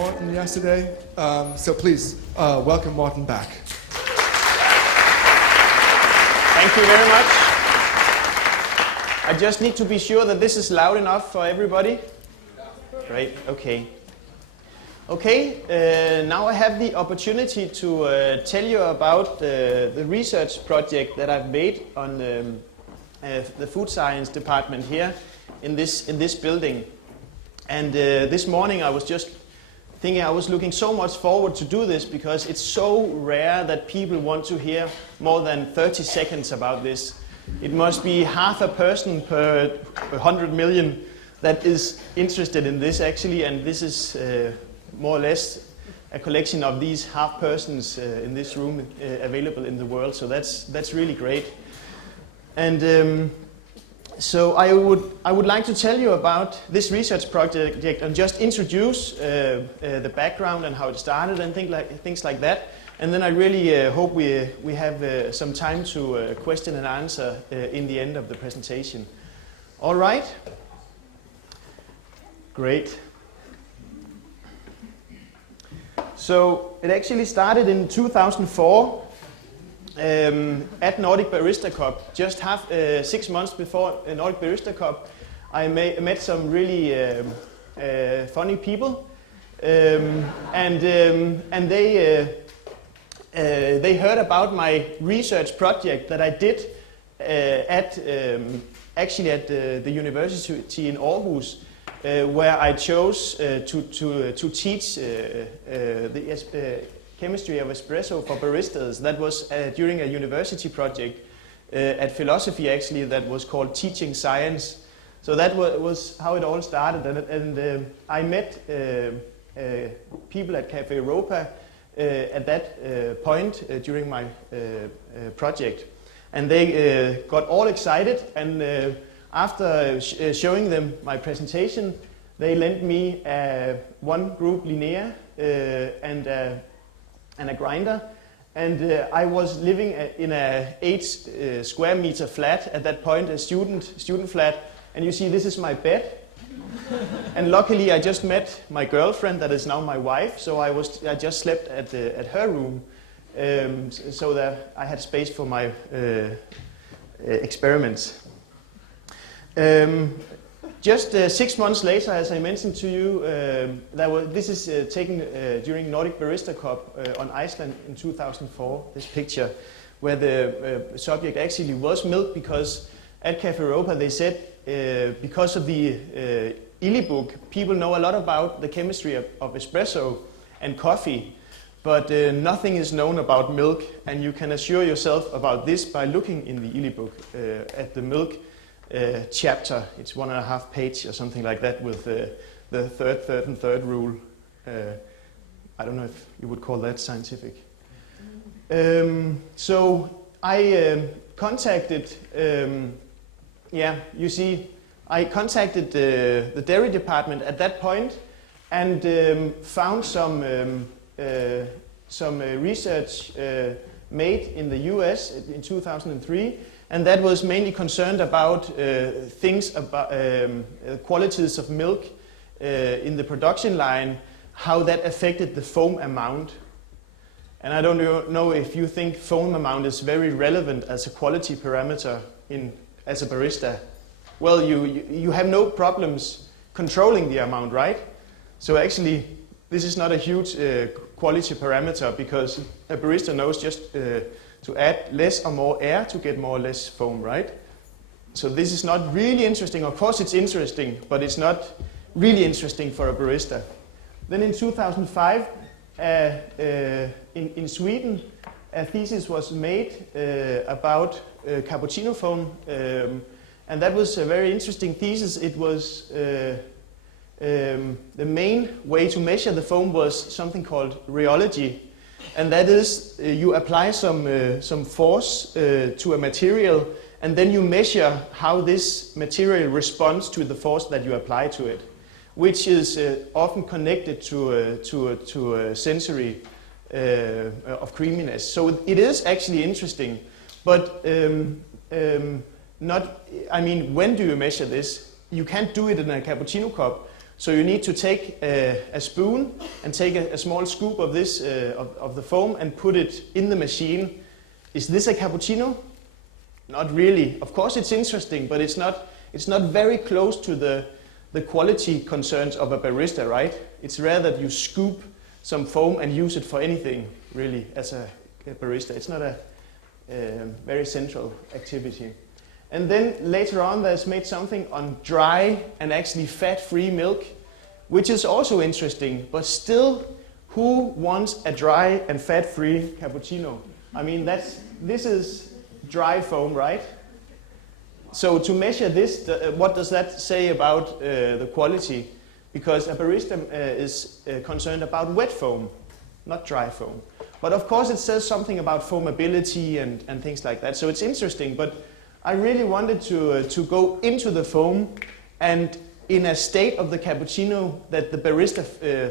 Morten yesterday. So please welcome Morten back. Thank you very much. I just need to be sure that this is loud enough for everybody. Great, okay. Okay, now I have the opportunity to tell you about the research project that I've made on the food science department here in this building. And this morning I was just thinking I was looking so much forward to do this because it's so rare that people want to hear more than 30 seconds about this. It must be half a person per 100 million that is interested in this actually, and this is more or less a collection of these half persons in this room available in the world, so that's really great. And so I would like to tell you about this research project and just introduce the background and how it started and things like that. And then I really hope we have some time to question and answer in the end of the presentation. All right? Great. So it actually started in 2004 at Nordic Barista Cup. Just 6 months before Nordic Barista Cup, I met some really funny people, and they heard about my research project that I did actually at the university in Aarhus, where I chose to teach the chemistry of espresso for baristas. That was during a university project at philosophy actually that was called Teaching Science. So that was how it all started, and I met people at Café Europa at that point during my project, and they got all excited, and after showing them my presentation, they lent me one group Linnea and a grinder, and I was living in a 8 square meter flat at that point, a student flat, and you see this is my bed. And luckily I just met my girlfriend that is now my wife, so I just slept at her room, so that I had space for my experiments. Just 6 months later, as I mentioned to you, this is taken during Nordic Barista Cup on Iceland in 2004, this picture, where the subject actually was milk, because at Café Europa they said because of the ILI book, people know a lot about the chemistry of espresso and coffee, but nothing is known about milk, and you can assure yourself about this by looking in the ILI book at the milk chapter. It's 1.5 pages or something like that, with the third rule. I don't know if you would call that scientific. So I contacted, I contacted the dairy department at that point, and found some research made in the US in 2003. And that was mainly concerned about things about qualities of milk in the production line, how that affected the foam amount. And I don't know if you think foam amount is very relevant as a quality parameter as a barista. Well, you have no problems controlling the amount, right? So actually, this is not a huge quality parameter, because a barista knows just to add less or more air to get more or less foam, right? So this is not really interesting. Of course it's interesting, but it's not really interesting for a barista. Then in 2005, in Sweden, a thesis was made about cappuccino foam, and that was a very interesting thesis. It was the main way to measure the foam was something called rheology. And that is, you apply some force to a material, and then you measure how this material responds to the force that you apply to it, which is often connected to a sensory of creaminess. So it is actually interesting, but when do you measure this? You can't do it in a cappuccino cup. So you need to take a spoon and take a small scoop of this of the foam and put it in the machine. Is this a cappuccino? Not really. Of course it's interesting, but it's not very close to the quality concerns of a barista, right? It's rare that you scoop some foam and use it for anything, really, as a barista. It's not a very central activity. And then later on there's made something on dry and actually fat-free milk, which is also interesting, but still, who wants a dry and fat-free cappuccino? I mean, this is dry foam, right? So to measure this, what does that say about the quality? Because a barista is concerned about wet foam, not dry foam. But of course it says something about foamability and things like that, so it's interesting, but I really wanted to go into the foam and in a state of the cappuccino that the barista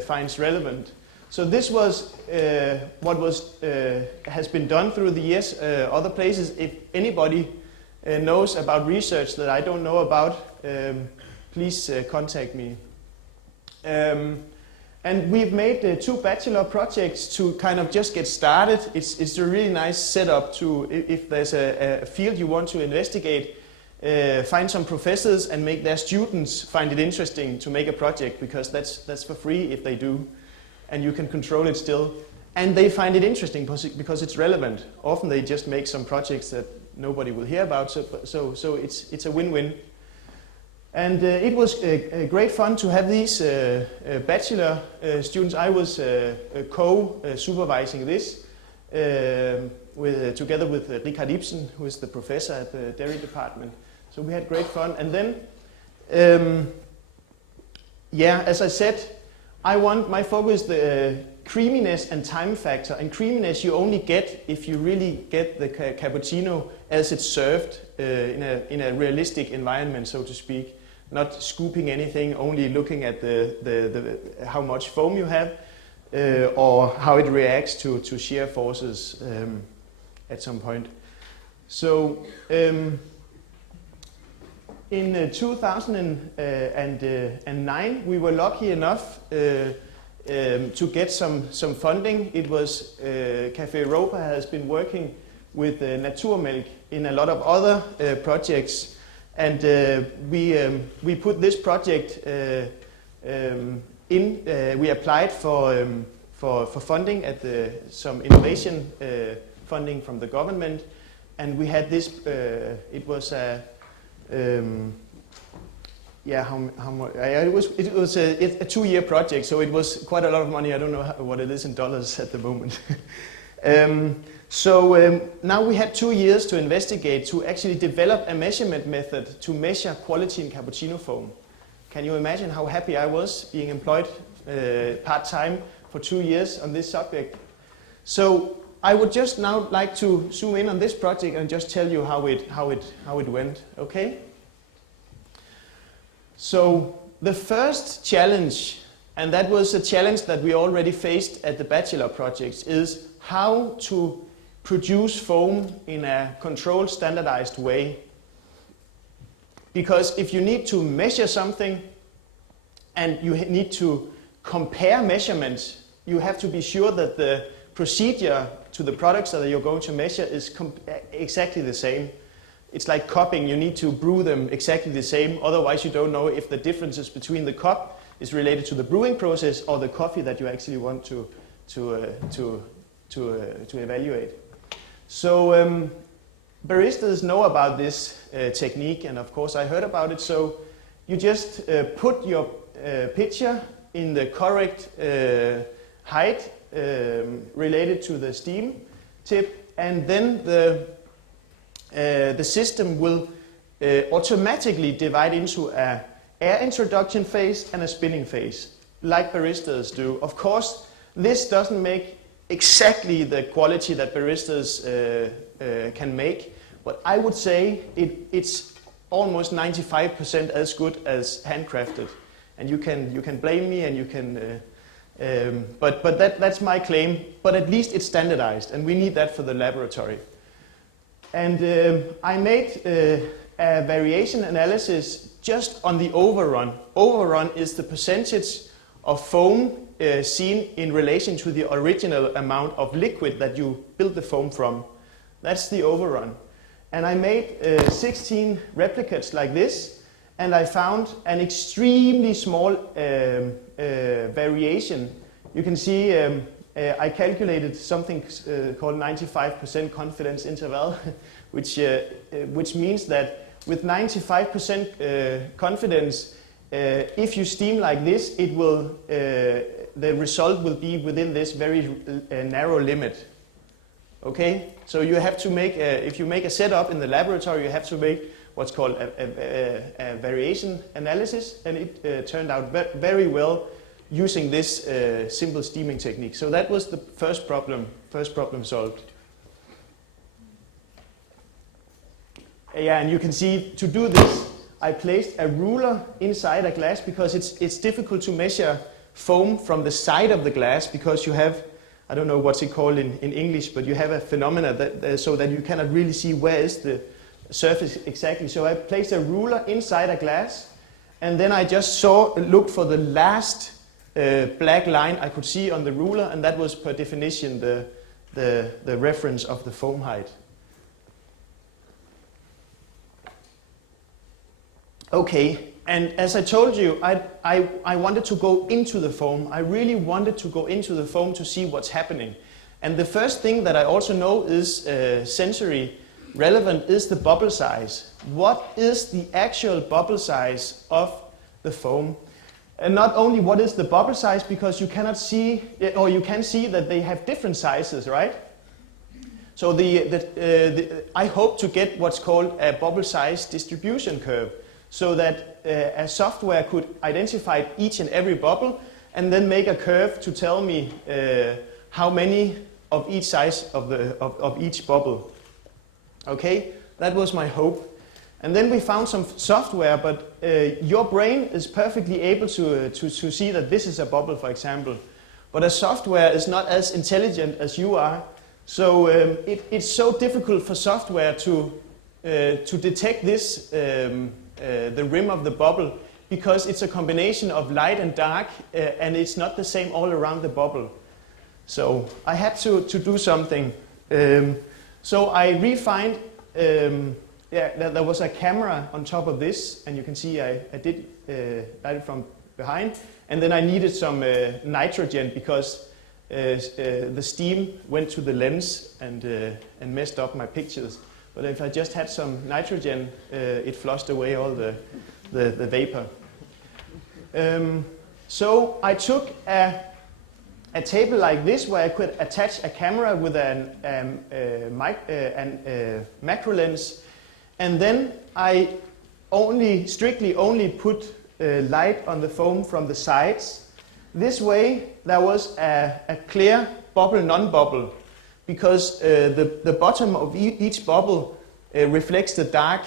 finds relevant. So this was what has been done through the years other places. If anybody knows about research that I don't know about, please contact me. And we've made 2 bachelor projects to kind of just get started. It's a really nice setup to, if there's a field you want to investigate, find some professors and make their students find it interesting to make a project, because that's for free if they do, and you can control it still. And they find it interesting because it's relevant. Often they just make some projects that nobody will hear about, so it's a win-win. And it was great fun to have these bachelor students. I was co-supervising this together with Richard Ibsen, who is the professor at the dairy department. So we had great fun. And then, as I said, my focus the creaminess and time factor. And creaminess you only get if you really get the cappuccino as it's served in a realistic environment, so to speak. Not scooping anything, only looking at the how much foam you have or how it reacts to shear forces at some point. So in 2009 we were lucky enough to get some funding. It was Café Europa has been working with Naturmælk in a lot of other projects. And we put this project we applied for funding at some innovation funding from the government, and we had this. It was a it was a 2-year project, so it was quite a lot of money. I don't know what it is in dollars at the moment. Now we had 2 years to investigate, to actually develop a measurement method to measure quality in cappuccino foam. Can you imagine how happy I was being employed part-time for 2 years on this subject? So I would just now like to zoom in on this project and just tell you how it went, okay? So the first challenge, and that was a challenge that we already faced at the bachelor projects, is how to produce foam in a controlled, standardized way. Because if you need to measure something and you need to compare measurements, you have to be sure that the procedure to the products that you're going to measure is exactly the same. It's like cupping, you need to brew them exactly the same, otherwise you don't know if the differences between the cup is related to the brewing process or the coffee that you actually want to evaluate. So baristas know about this technique, and of course I heard about it. So you just put your pitcher in the correct height related to the steam tip, and then the system will automatically divide into an air introduction phase and a spinning phase, like baristas do. Of course, this doesn't make exactly the quality that baristas can make, but I would say it's almost 95% as good as handcrafted. And you can blame me, and you can, but that's my claim. But at least it's standardized, and we need that for the laboratory. And I made a variation analysis just on the overrun. Overrun is the percentage of foam seen in relation to the original amount of liquid that you built the foam from. That's the overrun. And I made 16 replicates like this, and I found an extremely small variation. You can see I calculated something called 95% confidence interval, which means that with 95% confidence, if you steam like this, it will the result will be within this very narrow limit. Okay, so you have to make if you make a setup in the laboratory, you have to make what's called a variation analysis, and it turned out very well using this simple steaming technique. So that was the first problem solved. Yeah, and you can see to do this, I placed a ruler inside a glass because it's difficult to measure foam from the side of the glass because you have, I don't know what's it called in English, but you have a phenomena that, so that you cannot really see where is the surface exactly. So I placed a ruler inside a glass, and then I just looked for the last black line I could see on the ruler, and that was per definition the reference of the foam height. Okay, and as I told you, I wanted to go into the foam. I really wanted to go into the foam to see what's happening. And the first thing that I also know is sensory relevant is the bubble size. What is the actual bubble size of the foam? And not only what is the bubble size, because you cannot see, or you can see that they have different sizes, right? So I hope to get what's called a bubble size distribution curve, so that a software could identify each and every bubble and then make a curve to tell me how many of each size of each bubble. Okay, that was my hope. And then we found some software, but your brain is perfectly able to see that this is a bubble, for example. But a software is not as intelligent as you are. So it's so difficult for software to detect this the rim of the bubble, because it's a combination of light and dark, and it's not the same all around the bubble. So I had to do something. So I refined, there was a camera on top of this, and you can see I did light it from behind, and then I needed some nitrogen because the steam went to the lens and messed up my pictures. But if I just had some nitrogen, it flushed away all the vapor. So I took a table like this where I could attach a camera with a macro lens, and then I strictly only put light on the foam from the sides. This way there was a clear bubble, non-bubble, because the bottom of each bubble reflects the dark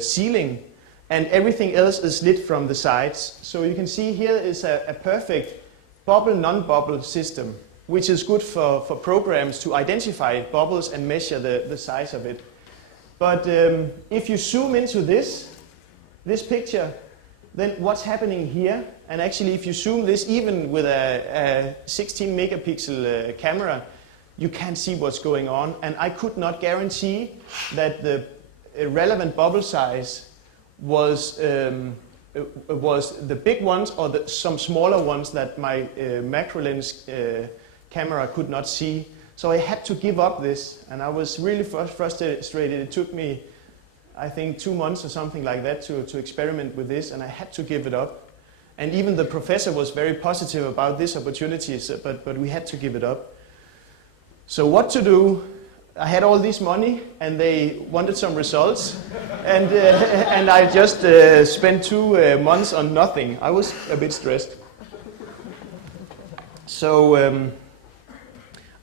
ceiling, and everything else is lit from the sides. So you can see here is a perfect bubble, non-bubble system, which is good for programs to identify bubbles and measure the size of it. But if you zoom into this picture, then what's happening here, and actually if you zoom this even with a 16 megapixel camera, you can't see what's going on, and I could not guarantee that the relevant bubble size was the big ones or some smaller ones that my macro lens camera could not see. So I had to give up this, and I was really frustrated. It took me, I think, 2 months or something like that to experiment with this, and I had to give it up. And even the professor was very positive about this opportunity, but we had to give it up. So what to do? I had all this money, and they wanted some results, and I just spent 2 months on nothing. I was a bit stressed. So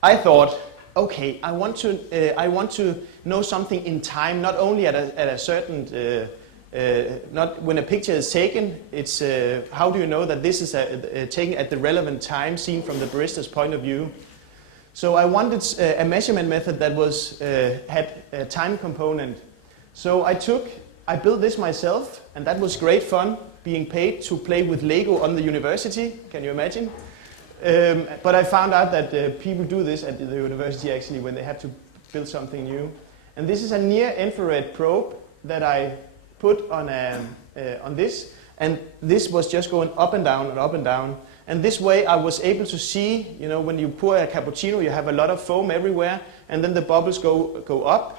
I thought, okay, I want to know something in time, not only at a certain, not when a picture is taken. It's how do you know that this is taken at the relevant time, seen from the barista's point of view. So I wanted a measurement method that had a time component. So I took I built this myself, and that was great fun, being paid to play with Lego on the university. Can you imagine? But I found out that people do this at the university actually when they have to build something new. And this is a near-infrared probe that I put on this, and this was just going up and down and up and down. And this way I was able to see, you know, when you pour a cappuccino, you have a lot of foam everywhere, and then the bubbles go up,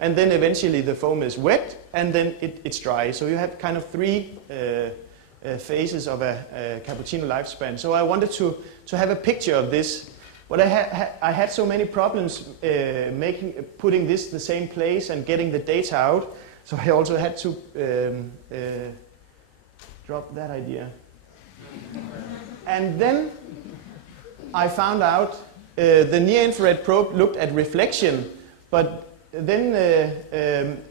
and then eventually the foam is wet, and then it's dry. So you have kind of three phases of a cappuccino lifespan. So I wanted to have a picture of this. But I had so many problems putting this the same place and getting the data out. So I also had to drop that idea. And then I found out the near-infrared probe looked at reflection, but then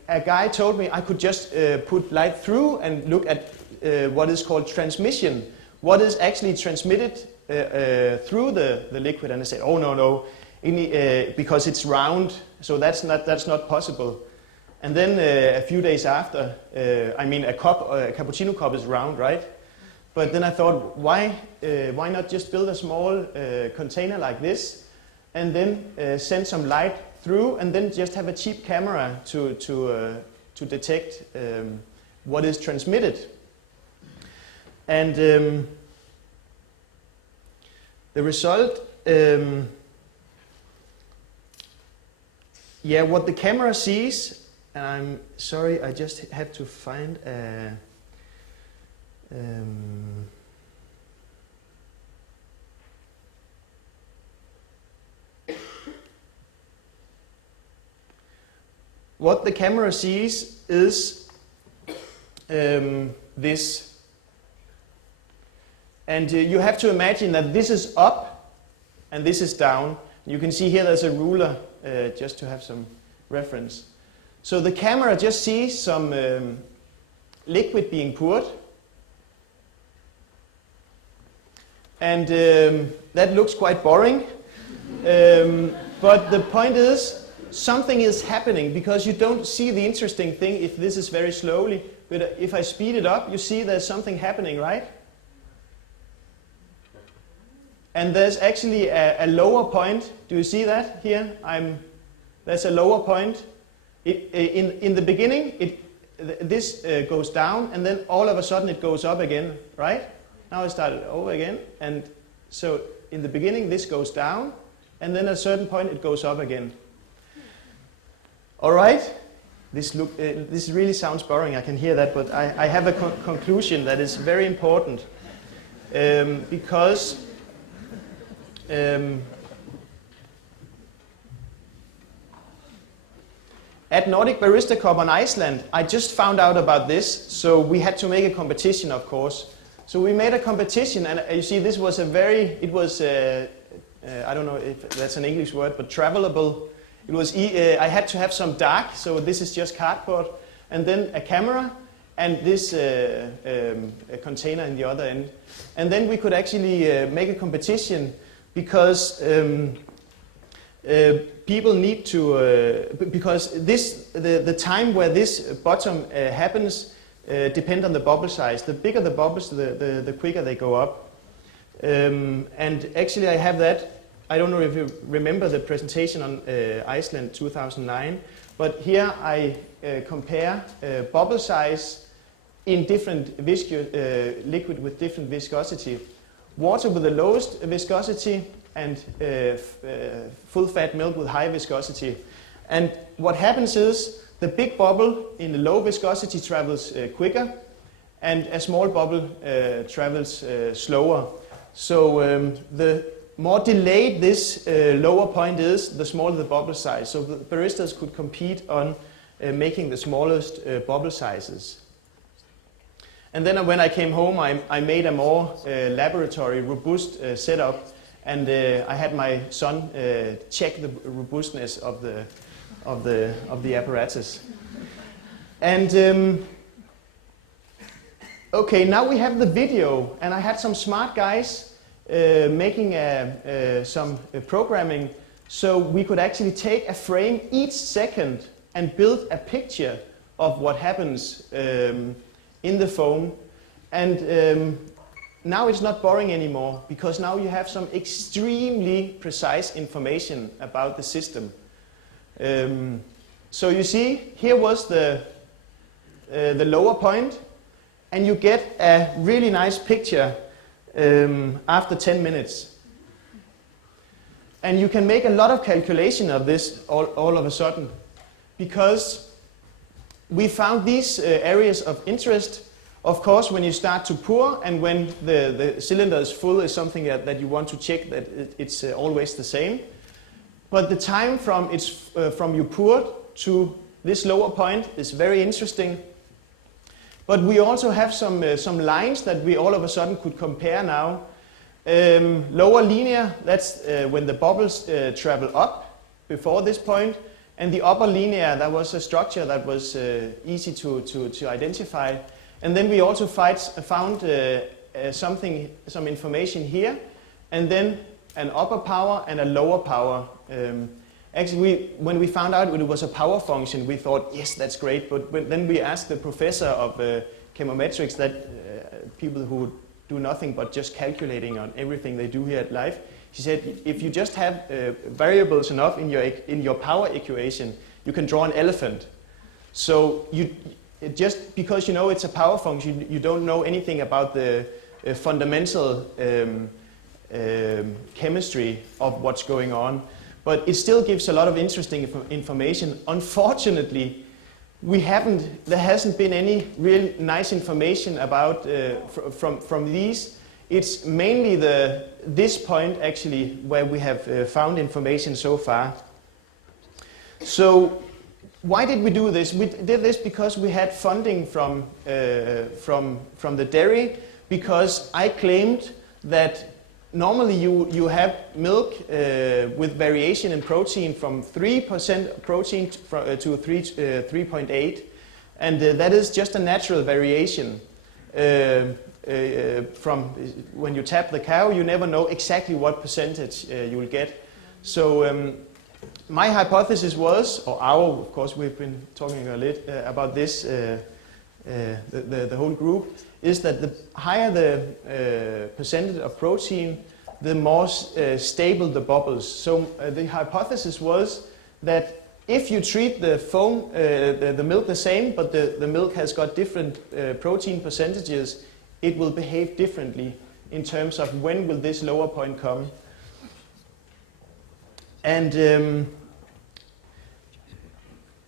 a guy told me I could just put light through and look at what is called transmission, what is actually transmitted through the liquid. And I said, oh no, because it's round, so that's not possible. And then a few days after, I mean a cappuccino cup is round, right? But then I thought, why not just build a small container like this, and then send some light through, and then just have a cheap camera to detect what is transmitted. And the result, what the camera sees, and I'm sorry, I just had to find a what the camera sees is this. And you have to imagine that this is up and this is down. You can see here there's a ruler just to have some reference. So the camera just sees some liquid being poured. And that looks quite boring. But the point is, something is happening because you don't see the interesting thing if this is very slowly. But if I speed it up, you see there's something happening, right? And there's actually a lower point. Do you see that here? There's a lower point. In the beginning, this goes down, and then all of a sudden it goes up again, right? Now I started over again, and so in the beginning this goes down, and then at a certain point it goes up again. All right? This really sounds boring, I can hear that, but I have a conclusion that is very important. Because at Nordic Barista Cup on Iceland, I just found out about this, so we had to make a competition, of course. So we made a competition, and you see this was I don't know if that's an English word, but travelable. It was, I had to have some dark, so this is just cardboard, and then a camera, and this a container in the other end. And then we could actually make a competition because people need to, because the time where this bottom happens depend on the bubble size. The bigger the bubbles, the quicker they go up. And actually I have that. I don't know if you remember the presentation on Iceland 2009, but here I compare bubble size in different liquid with different viscosity. Water with the lowest viscosity and full fat milk with high viscosity. And what happens is the big bubble in the low viscosity travels quicker, and a small bubble travels slower. So the more delayed this lower point is, the smaller the bubble size. So the baristas could compete on making the smallest bubble sizes. And then when I came home, I made a more laboratory robust setup, and I had my son check the robustness of the apparatus. And okay, now we have the video, and I had some smart guys making some programming, so we could actually take a frame each second and build a picture of what happens in the foam. And now it's not boring anymore, because now you have some extremely precise information about the system. So you see, here was the lower point, and you get a really nice picture after 10 minutes. And you can make a lot of calculation of this all of a sudden, because we found these areas of interest. Of course, when you start to pour and when the cylinder is full is something that you want to check that it's always the same. But the time from you poured to this lower point is very interesting. But we also have some lines that we all of a sudden could compare now. Lower linear, that's when the bubbles travel up before this point. And the upper linear, that was a structure that was easy to identify. And then we also found some information here, and then an upper power and a lower power. Actually, when we found out it was a power function, we thought, yes, that's great. But then we asked the professor of chemometrics, that people who do nothing but just calculating on everything they do here at Life. She said, if you just have variables enough in your power equation, you can draw an elephant. So just because you know it's a power function, you don't know anything about the fundamental chemistry of what's going on. But it still gives a lot of interesting information. Unfortunately, there hasn't been any real nice information about from these. It's mainly this point actually where we have found information so far. So why did we do this? We did this because we had funding from the dairy, because I claimed that normally you have milk with variation in protein from 3% protein to 3.8, and that is just a natural variation. From when you tap the cow, you never know exactly what percentage you will get. So my hypothesis was, of course we've been talking a little about this, the whole group, is that the higher the percentage of protein, the more stable the bubbles. So the hypothesis was that if you treat the foam, the milk the same, but the milk has got different protein percentages, it will behave differently in terms of when will this lower point come. And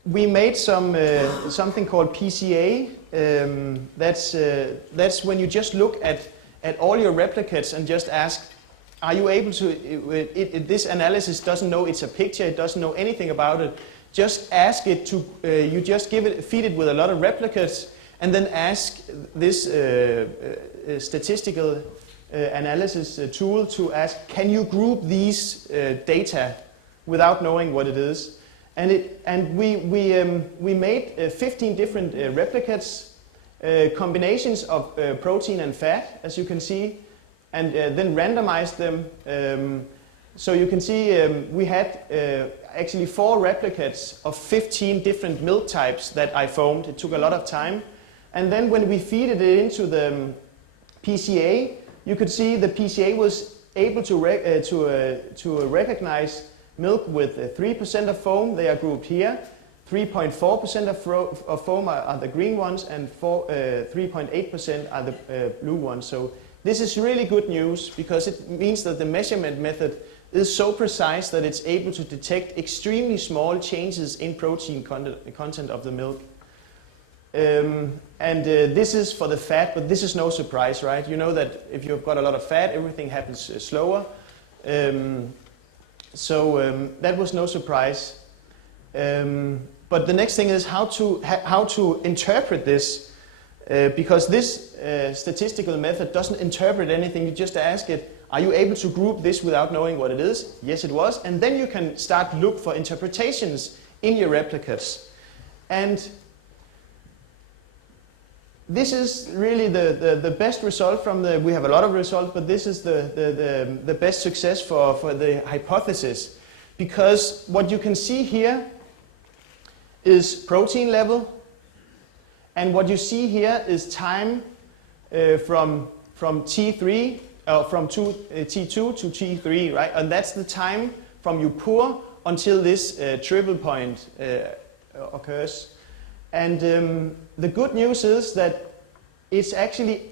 we made something called PCA. That's when you just look at all your replicates and just ask, are you able to, this analysis doesn't know it's a picture, it doesn't know anything about it. Just ask it to, you just feed it with a lot of replicates, and then ask this statistical analysis tool to ask, can you group these data without knowing what it is? And we made 15 different replicates, combinations of protein and fat, as you can see, and then randomized them. So you can see we had actually 4 replicates of 15 different milk types that I foamed. It took a lot of time. And then when we feed it into the PCA, you could see the PCA was able to recognize milk with 3% of foam. They are grouped here. 3.4% of foam are the green ones, and 3.8% are the blue ones. So this is really good news, because it means that the measurement method is so precise that it's able to detect extremely small changes in protein content of the milk. This is for the fat, but this is no surprise, right? You know that if you've got a lot of fat, everything happens slower. That was no surprise. But the next thing is how to interpret this, because this statistical method doesn't interpret anything. You just ask it, are you able to group this without knowing what it is? Yes, it was. And then you can start to look for interpretations in your replicates. And this is really the best result from we have a lot of results, but this is the best success for the hypothesis. Because what you can see here is protein level, And what you see here is time from T3, from T2 to T3, right? And that's the time from you pour until this triple point occurs. And the good news is that it's actually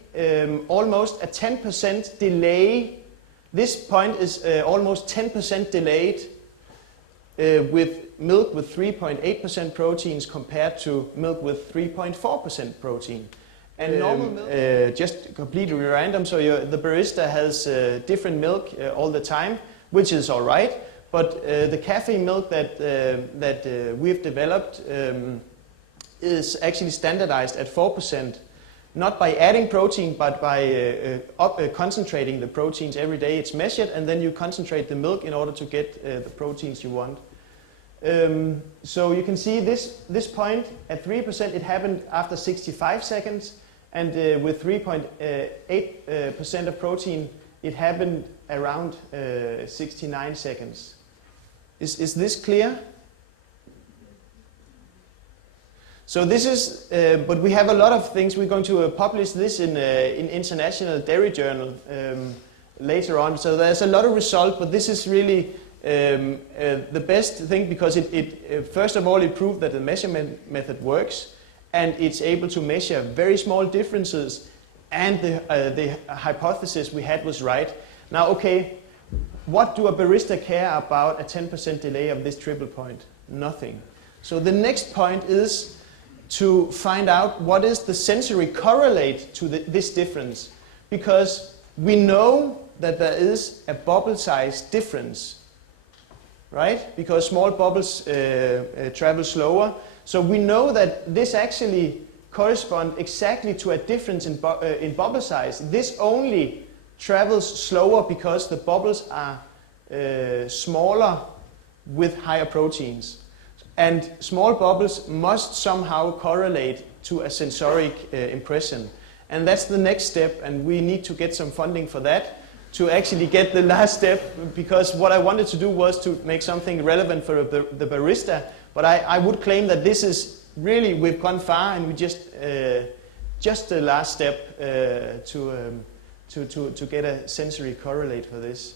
almost a 10% delay. This point is almost 10% delayed with milk with 3.8% proteins compared to milk with 3.4% protein. And normal milk, just completely random, so the barista has different milk all the time, which is all right. But the cafe milk that we've developed is actually standardized at 4%, not by adding protein, but by concentrating the proteins every day. It's measured, and then you concentrate the milk in order to get the proteins you want. So you can see this point at 3%, it happened after 65 seconds, and with 3.8% of protein, it happened around 69 seconds. Is this clear? So this is, but we have a lot of things. We're going to publish this in International Dairy Journal later on. So there's a lot of results, but this is really the best thing because it first of all, it proved that the measurement method works, and it's able to measure very small differences, and the hypothesis we had was right. Now, okay, what do a barista care about a 10% delay of this triple point? Nothing. So the next point is to find out what is the sensory correlate to this difference, because we know that there is a bubble size difference, right? Because small bubbles travel slower. So we know that this actually corresponds exactly to a difference in bubble size. This only travels slower because the bubbles are smaller with higher proteins. And small bubbles must somehow correlate to a sensoric impression. And that's the next step, and we need to get some funding for that to actually get the last step, because what I wanted to do was to make something relevant for the barista, but I would claim that this is really, we've gone far, and we just the last step to get a sensory correlate for this.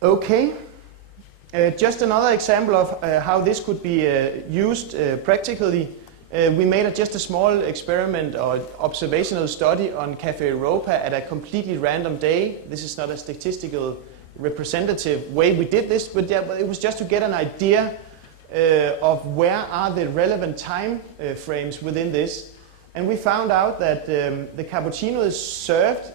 Okay. Just another example of how this could be used practically. We made just a small experiment or observational study on Cafe Europa at a completely random day. This is not a statistical representative way we did this, but yeah, it was just to get an idea of where are the relevant time frames within this. And we found out that the cappuccino is served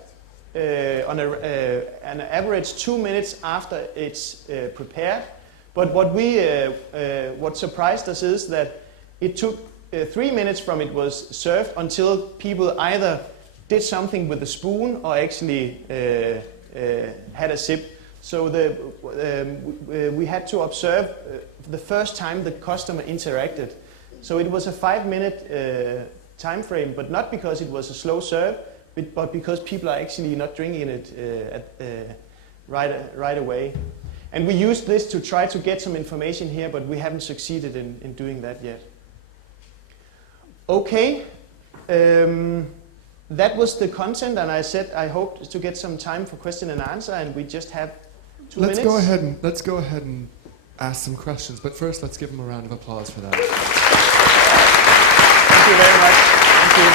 on an average 2 minutes after it's prepared. But what surprised us is that it took 3 minutes from it was served until people either did something with the spoon or actually had a sip. So we had to observe the first time the customer interacted. So it was a 5-minute time frame, but not because it was a slow serve, but because people are actually not drinking it right away. And we used this to try to get some information here, but we haven't succeeded in doing that yet. Okay, that was the content, and I said I hoped to get some time for question and answer, and we just have 2 minutes. Let's go ahead and ask some questions, but first let's give them a round of applause for that. Thank you very much. Thank you.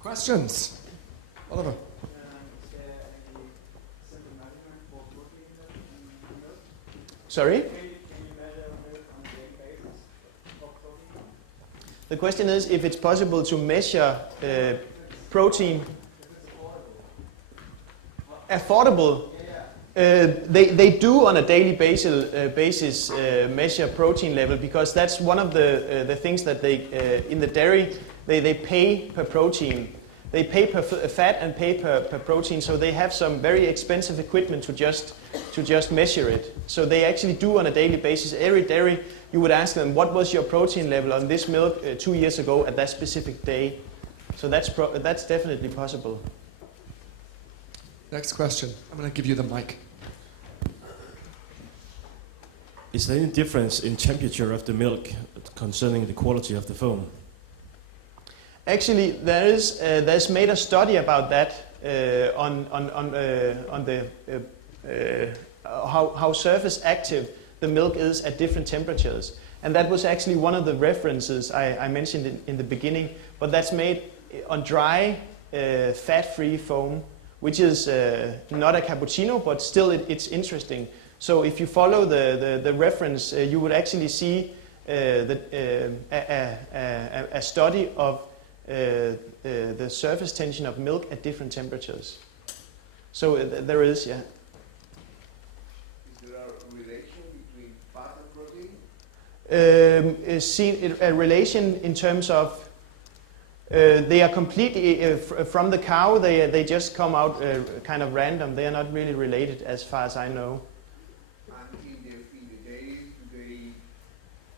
Questions? Oliver. Sorry? The question is if it's possible to measure protein. Affordable? They do on a daily basis measure protein level, because that's one of the things that they in the dairy they pay per protein. They pay per fat and pay per protein, so they have some very expensive equipment to just measure it. So they actually do on a daily basis. Every dairy, you would ask them, what was your protein level on this milk 2 years ago at that specific day? So that's definitely possible. Next question. I'm going to give you the mic. Is there any difference in temperature of the milk concerning the quality of the foam? Actually, there's made a study about that on the how surface active the milk is at different temperatures, and that was actually one of the references I mentioned in the beginning. But that's made on dry, fat-free foam, which is not a cappuccino, but still it's interesting. So if you follow the reference, you would actually see a study of the surface tension of milk at different temperatures. So there is, yeah. Is there a relation between fat and protein? A relation in terms of they are completely from the cow. They just come out kind of random. They are not really related, as far as I know. And in the dairy, do they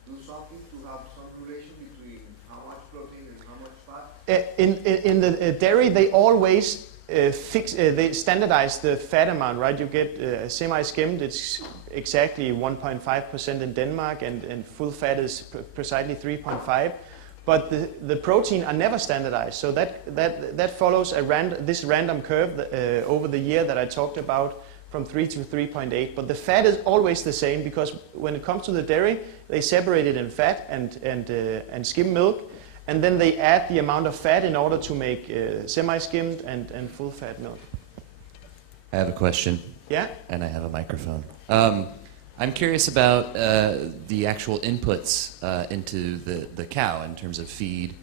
do something to have some relation between how much protein and how much fat? In the dairy, they always they standardize the fat amount, right? You get semi-skimmed, it's exactly 1.5% in Denmark, and full fat is precisely 3.5. But the protein are never standardized, so that follows this random curve over the year that I talked about, from 3 to 3.8. But the fat is always the same, because when it comes to the dairy, they separate it in fat and skim milk, and then they add the amount of fat in order to make semi-skimmed and full fat milk. I have a question. Yeah? And I have a microphone. I'm curious about the actual inputs into the cow in terms of feed,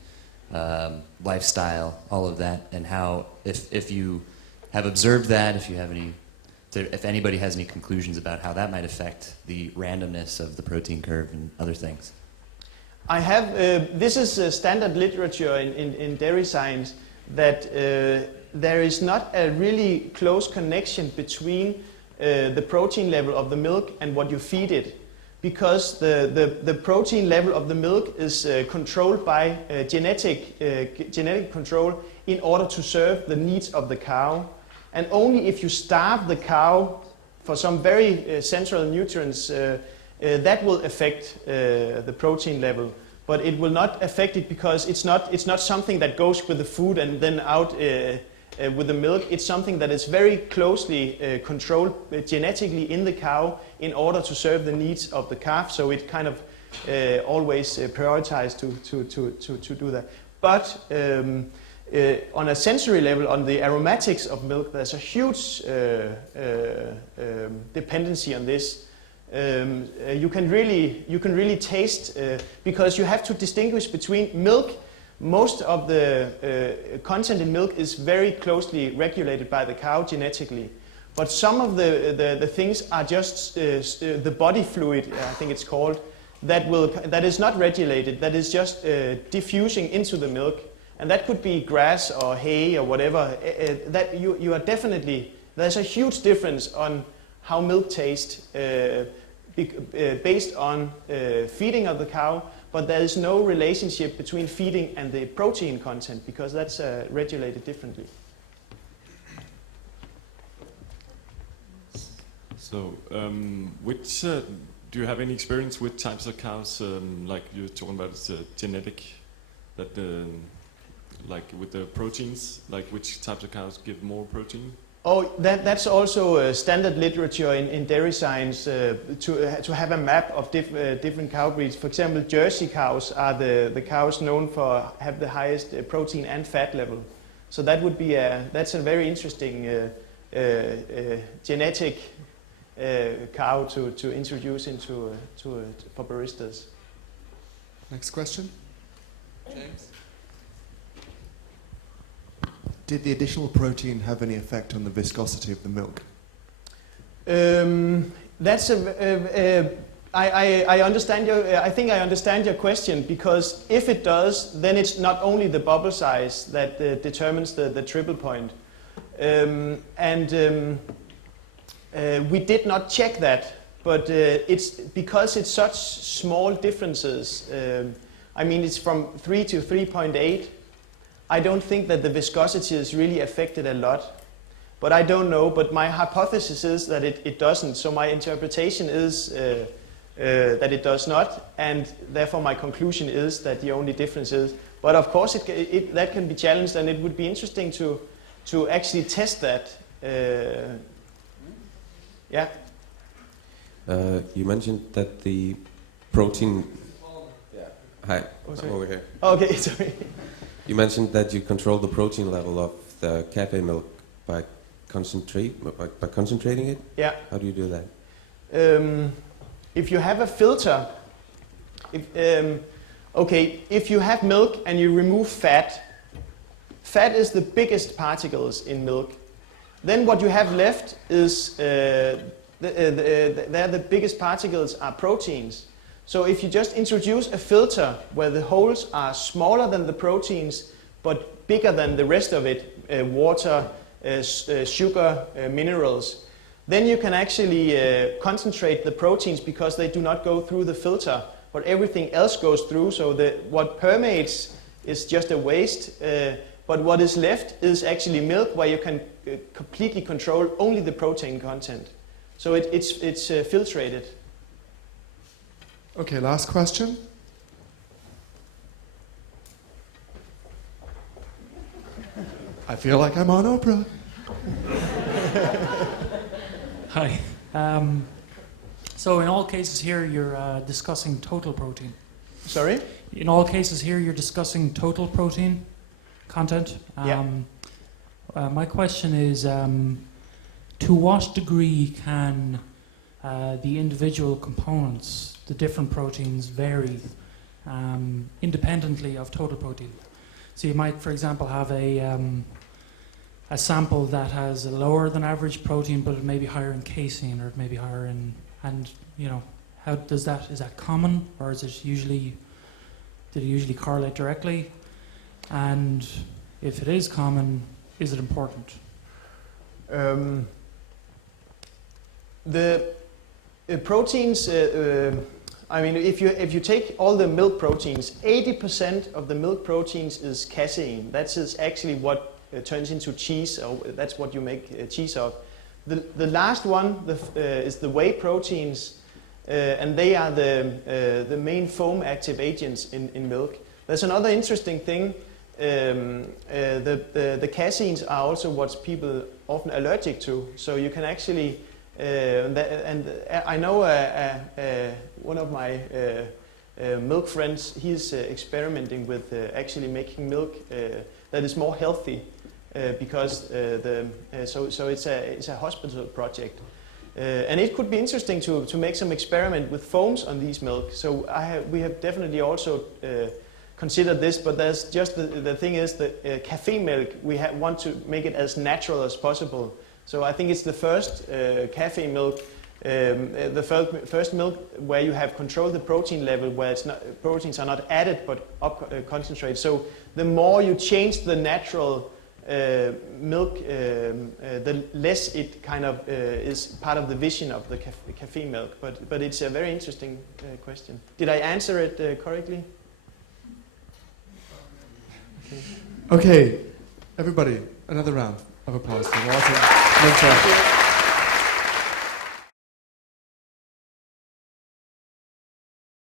lifestyle, all of that, and how, if you have observed that, if anybody has any conclusions about how that might affect the randomness of the protein curve and other things. I have, this is standard literature in dairy science, that there is not a really close connection between the protein level of the milk and what you feed it, because the protein level of the milk is controlled by genetic control in order to serve the needs of the cow. And only if you starve the cow for some very central nutrients, that will affect the protein level. But it will not affect it, because it's not something that goes with the food and then out with the milk. It's something that is very closely controlled genetically in the cow in order to serve the needs of the calf. So it kind of always prioritized to do that. But on a sensory level, on the aromatics of milk, there's a huge dependency on this. You can really taste, because you have to distinguish between milk. Most of the content in milk is very closely regulated by the cow genetically, but some of the things are just the body fluid, I think it's called, that is not regulated, that is just diffusing into the milk, and that could be grass or hay or whatever. That you are definitely, there's a huge difference on how milk tastes based on feeding of the cow. But there is no relationship between feeding and the protein content, because that's regulated differently. So, do you have any experience with types of cows, like you're talking about, it's genetic, that like with the proteins, like which types of cows give more protein? Oh, that's also standard literature in dairy science, to have a map of different cow breeds. For example, Jersey cows are the cows known for have the highest protein and fat level. So that would be that's a very interesting genetic cow to introduce into for baristas. Next question. James? Did the additional protein have any effect on the viscosity of the milk? That's I understand your. I think I understand your question, because if it does, then it's not only the bubble size that determines the triple point, we did not check that, but it's because it's such small differences. I mean, it's from 3 to 3.8. I don't think that the viscosity is really affected a lot. but I don't know. But my hypothesis is that it doesn't. So my interpretation is that it does not, and therefore my conclusion is that the only difference is. But of course, that can be challenged, and it would be interesting to actually test that. Yeah. You mentioned that the protein. Hi, Oh, sorry. I'm over here. Okay, sorry. You mentioned that you control the protein level of the cafe milk by concentrating it. Yeah. How do you do that? If you have a filter, if you have milk and you remove fat is the biggest particles in milk. Then what you have left is the biggest particles are proteins. So if you just introduce a filter where the holes are smaller than the proteins but bigger than the rest of it, water, sugar, minerals, then you can actually concentrate the proteins because they do not go through the filter, but everything else goes through. So what permeates is just a waste, but what is left is actually milk where you can completely control only the protein content. So it's filtrated. Okay, last question. I feel like I'm on Oprah. Hi. So in all cases here, you're discussing total protein. Sorry? In all cases here, you're discussing total protein content. My question is, to what degree can the individual components, the different proteins, vary independently of total protein? So you might, for example, have a sample that has a lower than average protein, but it may be higher in casein, or it may be higher in, and you know, how does that, is that common, or is it usually, did it usually correlate directly? And if it is common, is it important? The proteins, I mean, if you take all the milk proteins, 80% of the milk proteins is casein. That is actually what turns into cheese, or that's what you make cheese of. The last one is the whey proteins, and they are the main foam active agents in milk. There's another interesting thing. The caseins are also what people often allergic to. So you can actually, and I know one of my milk friends. He's experimenting with actually making milk that is more healthy because so it's a hospital project. And it could be interesting to make some experiment with foams on these milk. So we have definitely also considered this, but there's just the thing is that cafe milk, we want to make it as natural as possible. So I think it's the first cafe milk, the first milk where you have controlled the protein level, where it's not, proteins are not added but concentrated. So the more you change the natural milk, the less it kind of is part of the vision of the cafe milk. But it's a very interesting question. Did I answer it correctly? Okay, everybody, another round of applause for Martin Minter.